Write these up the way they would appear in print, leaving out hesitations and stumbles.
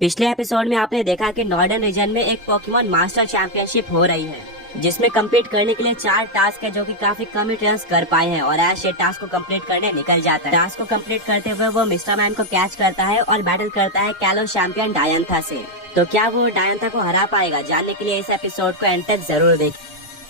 पिछले एपिसोड में आपने देखा कि नॉर्डर्न रीजन में एक पोकेमॉन मास्टर चैंपियनशिप हो रही है जिसमें कम्पीट करने के लिए 4 टास्क है जो कि काफी कम ही ट्रेनर्स कर पाए हैं और ऐश ये टास्क को कम्प्लीट करने निकल जाता है। टास्क को कम्प्लीट करते हुए वो मिस्टर मैन को कैच करता है और बैटल करता है कैलो चैंपियन डायंथा से। तो क्या वो डायंथा को हरा पाएगा, जानने के लिए इस एपिसोड को एंड तक जरूर देखें।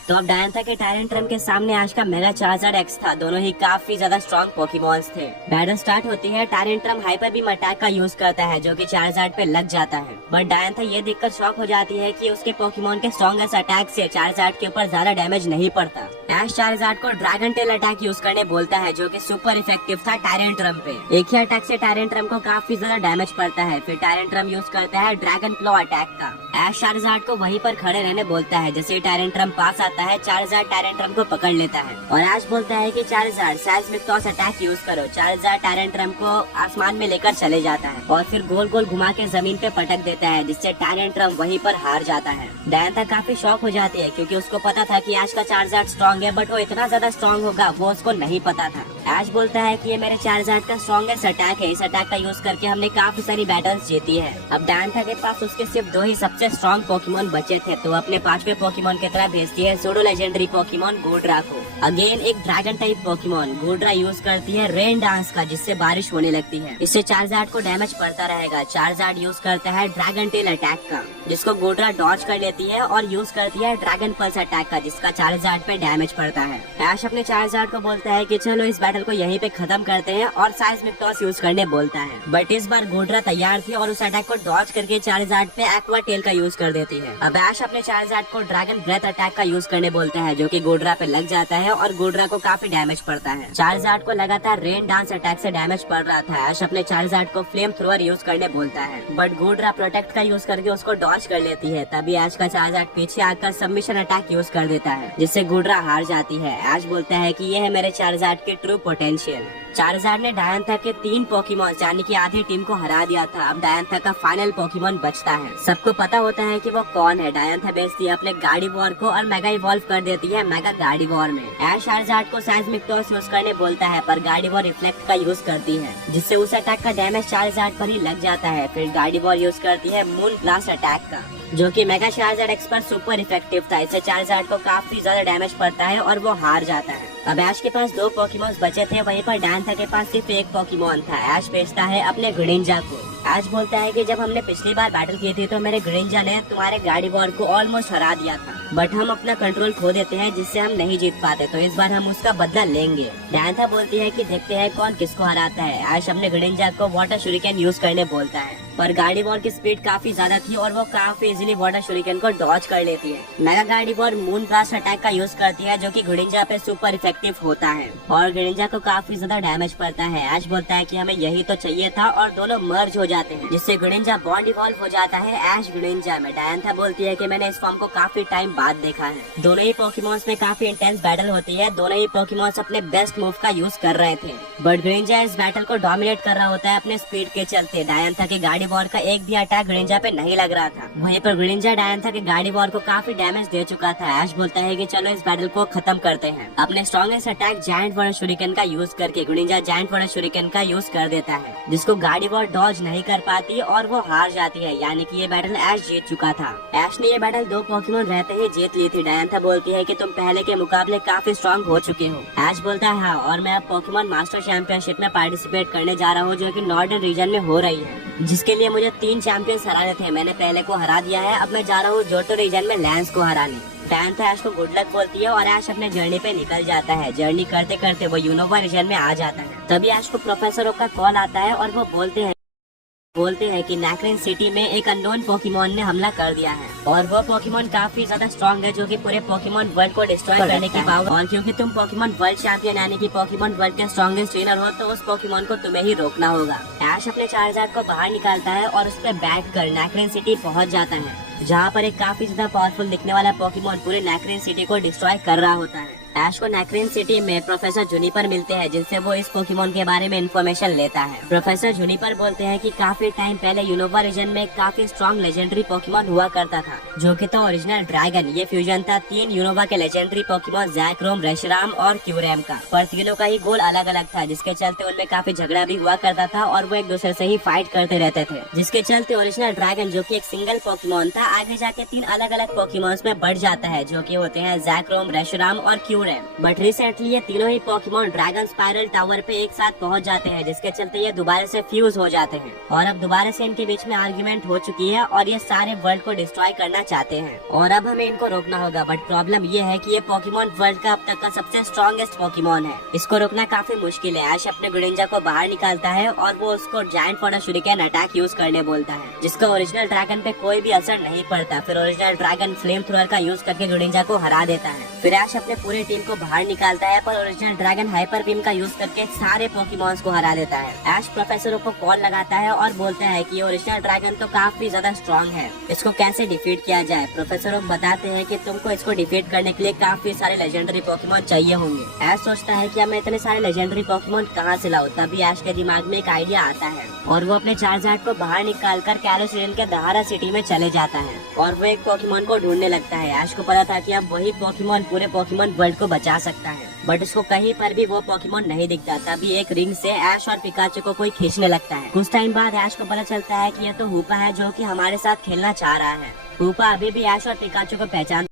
तो अब डायंथा के टायरेंट्रम के सामने आज का मेगा चार्जर एक्स था। दोनों ही काफी ज्यादा स्ट्रॉन्ग पोकेमॉन्स थे। बैटल स्टार्ट होती है, टायरेंट्रम हाइपर बीम अटैक का यूज करता है जो कि चार्जर पे लग जाता है। बट डायंथा ये देखकर शॉक हो जाती है कि उसके पोकेमॉन के स्ट्रॉन्गेस्ट अटैक से चार्जर के ऊपर ज्यादा डैमेज नहीं पड़ता। ऐश चार्जर को ड्रैगन टेल अटैक यूज करने बोलता है जो कि सुपर इफेक्टिव था टायरेंट्रम पे। एक ही अटैक से टायरेंट्रम को काफी ज्यादा डैमेज पड़ता है। फिर टायरेंट्रम यूज करता है ड्रैगन क्लॉ अटैक का। ऐश चार्जर को वहीं पर खड़े रहने बोलता है। जैसे टायरेंट्रम पास आता है, चार्जर टायरेंट्रम को पकड़ लेता है और ऐश बोलता है कि चार्जर सेismic टॉस अटैक यूज करो। चार्जर टायरेंट्रम को आसमान में लेकर चले जाता है और फिर गोल गोल घुमा के जमीन पे पटक देता है जिससे टायरेंट्रम वहीं पर हार जाता है। डायंथा काफी शॉक हो जाती है क्योंकि उसको पता था कि ऐश का चार्जर स्ट्रॉन्ग है, बट वो इतना ज्यादा स्ट्रॉन्ग होगा वो उसको नहीं पता था। ऐश बोलता है कि ये मेरे चार्जर का स्ट्रॉन्गेस्ट अटैक है। इस अटैक का यूज करके हमने काफी सारी बैटल्स जीती है। अब डायंथा के पास उसके सिर्फ 2 ही सबसे स्ट्रॉन्ग पोकेमॉन बचे थे, तो अपने 5वें पोकेमॉन की तरह भेजती है सूडो लेजेंडरी पोकेमॉन गोड्रा को। अगेन एक dragon type Pokemon Godhra use करती है रेन डांस का, जिससे बारिश होने लगती है। इससे चार्जर को डैमेज पड़ता रहेगा। चार्जर यूज करता है ड्रैगन टेल अटैक का, जिसको गोड्रा डॉज कर लेती है और यूज करती है ड्रैगन पल्स अटैक का, जिसका चार्जर पे डैमेज पड़ता है। ऐश अपने चार्जर को बोलता है कि चलो इस बैटल को यहीं पे खत्म करते हैं और seismic टॉस यूज करने बोलता है। बट इस बार गोड्रा तैयार थी और उस अटैक को डॉज करके चार्जर पे एक्वा टेल का यूज कर देती है। अब ऐश अपने चार्जर को ड्रैगन ब्रेथ अटैक का यूज करने बोलता है जो कि गोड्रा पे लग जाता है और गोड्रा को काफी डैमेज पड़ता है। चार्जर को लगातार रेन डांस अटैक से डैमेज पड़ रहा था। ऐश अपने चार्जर को फ्लेम थ्रोअर यूज करने बोलता है, बट गोड्रा प्रोटेक्ट का यूज करके उसको डॉज कर लेती है। तभी ऐश का चार्जर पीछे आकर सबमिशन अटैक यूज कर देता है जिससे गोड्रा हार जाती है। ऐश बोलता है कि ये है मेरे चार्जर के ट्रू पोटेंशियल। चार्जर ने डायंथा के 3 पोकेमॉन यानी कि आधी टीम को हरा दिया था। अब डायंथा का फाइनल पोकेमॉन बचता है। सबको पता होता है कि वो कौन है। डायंथा बेचती है अपने गार्डीवॉर को और मेगा इवॉल्व कर देती है मेगा गार्डीवॉर में। ऐश चार्जर को seismic टॉस यूज करने बोलता है, पर गार्डीवॉर रिफ्लेक्ट का यूज करती है जिससे उस अटैक का डैमेज चार्जर पर ही लग जाता है। फिर गार्डीवॉर यूज करती है मून ब्लास्ट अटैक का, जो कि मेगा चार्जर एक्स पर सुपर इफेक्टिव था। इससे चार्जर को काफी ज्यादा डैमेज पड़ता है और वो हार जाता है। अब ऐश के पास 2 पोकेमॉन्स बचे थे, वहीं पर डायंथा के पास सिर्फ एक पोकेमॉन था। ऐश बेचता है अपने ग्रीनिंजा को। ऐश बोलता है कि जब हमने पिछली बार बैटल की थी तो मेरे ग्रीनिंजा ने तुम्हारे गार्डीवॉर को ऑलमोस्ट हरा दिया था, बट हम अपना कंट्रोल खो देते हैं जिससे हम नहीं जीत पाते, तो इस बार हम उसका बदला लेंगे। डायंथा बोलती है कि देखते हैं कौन किसको हराता है। ऐश अपने ग्रीनिंजा को वाटर शुरिकेन यूज करने बोलता है, पर गार्डीवॉर की स्पीड काफी ज्यादा थी और वो काफी इजीली वाटर शुरिकेन को डॉज कर लेती है। मेगा गार्डीवॉर मून ब्लास्ट अटैक का यूज करती है जो कि ग्रीनिंजा पे सुपर इफेक्टिव होता है और ग्रीनिंजा को काफी ज्यादा डैमेज पड़ता है। ऐश बोलता है कि हमें यही तो चाहिए था और दोनों मर्ज हो जाते हैं जिससे ग्रीनिंजा बॉन्ड इवॉल्व हो जाता है ऐश ग्रीनिंजा में। डायंथा बोलती है कि मैंने इस फॉर्म को काफी टाइम बाद देखा है। दोनों ही पोकेमॉन्स में काफी इंटेंस बैटल होती है। दोनों ही पोकेमॉन्स अपने बेस्ट मूव का यूज कर रहे थे, बट ग्रीनिंजा इस बैटल को डोमिनेट कर रहा होता है अपने स्पीड के चलते। डायंथा के गार्डीवॉर का एक भी अटैक ग्रीनिंजा पे नहीं लग रहा था। वहीं पर ग्रीनिंजा डायंथा के गार्डीवॉर को काफी डैमेज दे चुका था। ऐश बोलता है कि चलो इस बैटल को खत्म करते हैं। अपने strongest attack giant water shuriken का यूज करके ग्रीनिंजा जायंट वाटर शुरिकेन का यूज कर देता है जिसको गार्डीवॉर डॉज नहीं कर पाती और वो हार जाती है, यानी कि ये बैटल ऐश जीत चुका था। ऐश ने ये बैटल 2 पोकेमॉन रहते ही जीत ली थी। डायंथा बोलती है कि तुम पहले के मुकाबले काफी स्ट्रॉन्ग हो चुके हो। ऐश बोलता है हाँ, और मैं अब पोकेमॉन मास्टर चैंपियनशिप में पार्टिसिपेट करने जा रहा हूँ जो कि नॉर्डर्न रीजन में हो रही है, जिसके लिए मुझे 3 चैंपियंस हराने थे। मैंने पहले को हरा दिया है, अब मैं जा रहा हूँ जोटो रीजन में लैंस को हराने। डायंथा ऐश को गुड लक बोलती है और ऐश अपने जर्नी पे निकल जाता है। जर्नी करते करते वो यूनोवा रीजन में आ जाता है। तभी ऐश को प्रोफेसरों का कॉल आता है और वो बोलते हैं कि नैक्रेन सिटी में एक अननोन पोकेमॉन ने हमला कर दिया है और वो पोकेमॉन काफी ज्यादा स्ट्रॉन्ग है जो कि पूरे पोकेमॉन वर्ल्ड को डिस्ट्रॉय करने की पावर, और क्योंकि तुम पोकेमॉन वर्ल्ड चैंपियन यानी कि पोकेमॉन वर्ल्ड के स्ट्रॉन्गेस्ट ट्रेनर हो तो उस पोकेमॉन को तुम्हें ही रोकना होगा। ऐश अपने चार्जर को बाहर निकालता है और उस पर बैठ कर नैक्रेन सिटी पहुंच जाता है, जहाँ पर एक काफी ज्यादा पावरफुल दिखने वाला पोकेमॉन पूरे नैक्रेन सिटी को डिस्ट्रॉय कर रहा होता है। ऐश को नैक्रिन सिटी में प्रोफेसर जूनिपर मिलते हैं, जिनसे वो इस पोकेमोन के बारे में इन्फॉर्मेशन लेता है। प्रोफेसर जूनिपर बोलते हैं कि काफी टाइम पहले यूनोवा रीजन में काफी स्ट्रॉन्ग लेजेंडरी पोकेमोन हुआ करता था, जो कि था ओरिजिनल ड्रैगन। ये फ्यूजन था 3 यूनोवा के लेजेंडरी पोकेमोन ज़ैक्रोम, रेशराम और क्यूरेम का। पर तीनों का ही गोल अलग अलग था, जिसके चलते उनमें काफी झगड़ा भी हुआ करता था और वो एक दूसरे से ही फाइट करते रहते थे, जिसके चलते ओरिजिनल ड्रैगन, जो कि एक सिंगल पोकेमोन था, आगे जाके 3 अलग अलग पोकेमोन्स में बढ़ जाता है, जो कि होते हैं ज़ैक्रोम, रेशराम और क्यूरेम। बट रिसेंटली ये तीनों ही पोकेमोन ड्रैगन स्पाइरल टावर पे एक साथ पहुंच जाते हैं, जिसके चलते ये दोबारा से फ्यूज हो जाते हैं और अब दोबारा से इनके बीच में आर्ग्यूमेंट हो चुकी है और ये सारे वर्ल्ड को डिस्ट्रॉय करना चाहते हैं और अब हमें इनको रोकना होगा। बट प्रॉब्लम ये है कि ये पोकेमोन वर्ल्ड का अब तक का सबसे स्ट्रॉन्गेस्ट पोकेमोन है। इसको रोकना काफी मुश्किल है। ऐश अपने गुडिंजा को बाहर निकालता है और वो उसको giant for shuriken attack use करने बोलता है, जिसका ओरिजिनल ड्रैगन पे कोई भी असर नहीं पड़ता। फिर ओरिजिनल ड्रैगन फ्लेम थ्रोअर का यूज करके गुडिंजा को हरा देता है। फिर ऐश अपने पूरे टीम को बाहर निकालता है, पर ओरिजिनल ड्रैगन हाइपर बीम का यूज करके सारे पोकेमोन्स को हरा देता है। ऐश प्रोफेसरों को कॉल लगाता है और बोलता है कि ओरिजिनल ड्रैगन तो काफी ज्यादा स्ट्रॉन्ग है, इसको कैसे डिफीट किया जाए। प्रोफेसरों बताते हैं कि तुमको इसको डिफीट करने के लिए काफी सारे लेजेंडरी पोकेमोन चाहिए होंगे। ऐश सोचता है कि अब मैं इतने सारे लेजेंडरी पोकेमोन कहाँ से लाऊं। तभी ऐश के दिमाग में एक आइडिया आता है और वो अपने चार्जार्ड को बाहर निकाल कर कैलोस रीजन के दहारा सिटी में चले जाता है और वो एक पोकेमोन को ढूंढने लगता है। ऐश को पता था कि अब वही पोकेमोन पूरे पोकेमोन वर्ल्ड को बचा सकता है, बट उसको कहीं पर भी वो पोकेमोन नहीं दिखता। तभी एक रिंग से ऐश और पिकाचू को कोई खींचने लगता है। कुछ टाइम बाद ऐश को पता चलता है कि ये तो हूपा है, जो कि हमारे साथ खेलना चाह रहा है। हूपा अभी भी ऐश और पिकाचू को पहचान